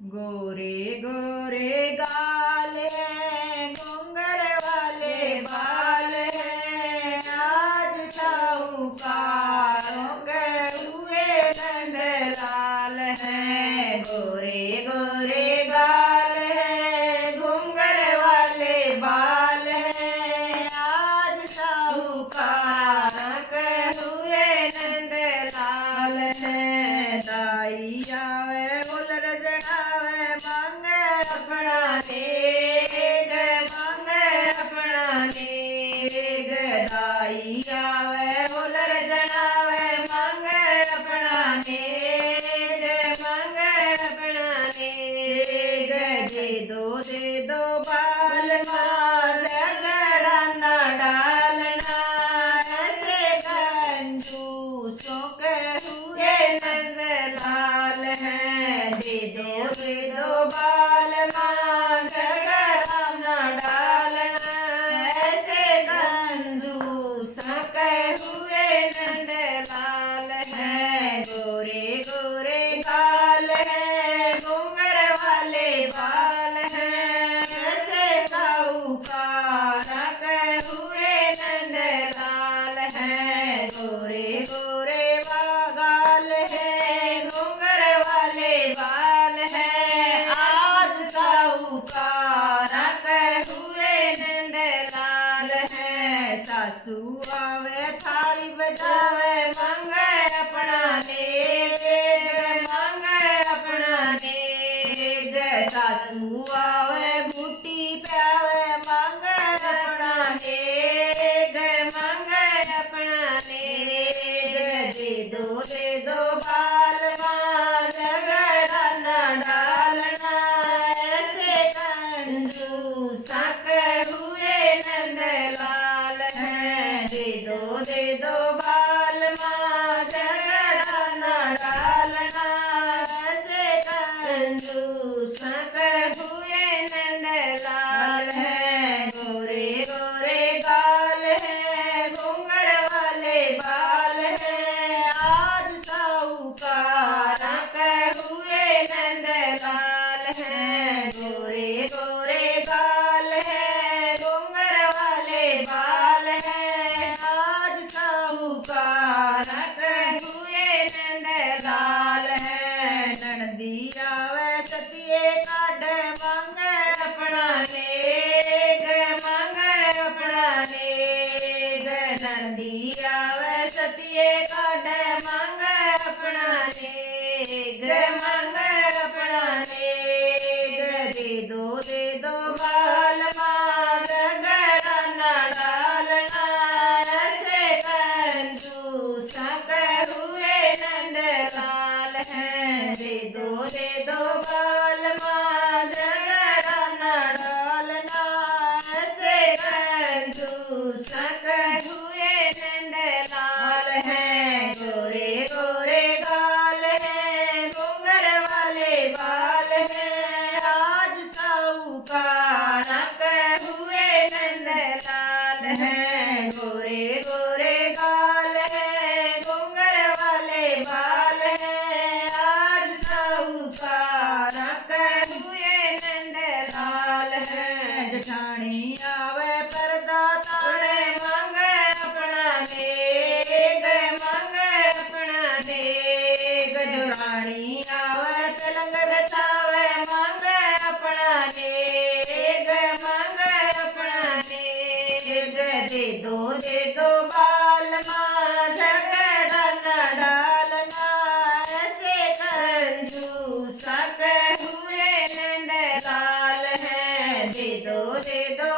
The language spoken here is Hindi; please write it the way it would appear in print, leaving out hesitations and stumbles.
गोरे गोरे गाल है, घूंघर वाले बाल है, आज साहूकारों के हुए नंदलाल है। गोरे गोरे गाल है, घूंघर वाले बाल है, आज साहूकारों के हुए नंदलाल है। दाई आवे बोल रजड़ावे मांगे अपना नेग, मांगे अपना नेग। दाई आवे बोल रजड़ावे मांगे अपना नेग, मांगे अपना नेग। दे दो बाल माँ झगड़ा न डालना, ऐसे कंजूसों के हुए नंदलाल है। दे दो बाल माँ झगड़ा न डालना, ऐसे कंजूसों के हुए नंदलाल है। गोरे गोरे गाल है, घूंघर वाले बाल है, ऐसे साहूकार के हुए नंदलाल है। गोरे गोरे गाल है, घूंघर वाले बाल है, आज साहूकार के हुए नंदलाल है। सासू आवे थाली बजावे मांगे अपना नेग, मांगे अपना नेग। सासू आवे बूटी प्यावे मांगे अपना नेग, मांगे अपना नेग। दे दो बाल माँ झगड़ा न डालना, ऐसे कंजूसा के हुए नंदलाल है। दे दो बाल माँ झगड़ा न डालना, ऐसे कंजूसा के हुए नंदलाल है। गोरे गोरे गाल है, घूंघर वाले बाल है, आज साहूकार के हुए नंदलाल है। गोरे गोरे गाल है, घूंघर वाले बाल है, आज साहूकार के हुए नंदलाल है। ननदी आवे सतिये काढ़े मांगे अपना नेग, मांगे अपना नेग। ननदी आवे सतिये काढ़े मांगे अपना नेग, मांगे अपना नेग। दे दो बाल माँ झगड़ा न डालना, ऐसे कंजूसा के हुए नंदलाल है। दे दो बाल माँ झगड़ा न डालना, ऐसे कंजूसा के हुए नंदलाल है। गोरे गोरे गाल है, घूंघर वाले बाल है, आज साहूकार के हुए नंदलाल है। गोरे गोरे गाल है, घूंघर वाले बाल है, आज साहूकार के हुए नंदलाल है। जठानी आवे पर्दा ताड़े मांगे अपना नेग, मांगे अपना नेग। दुरानी आवे पलंग बिछावे मांगे अपना नेग, मांगे अपना नेग। दे दो बाल माँ झगड़ा न डालना, ऐसे कंजूसा के हुए नंदलाल है। दे दो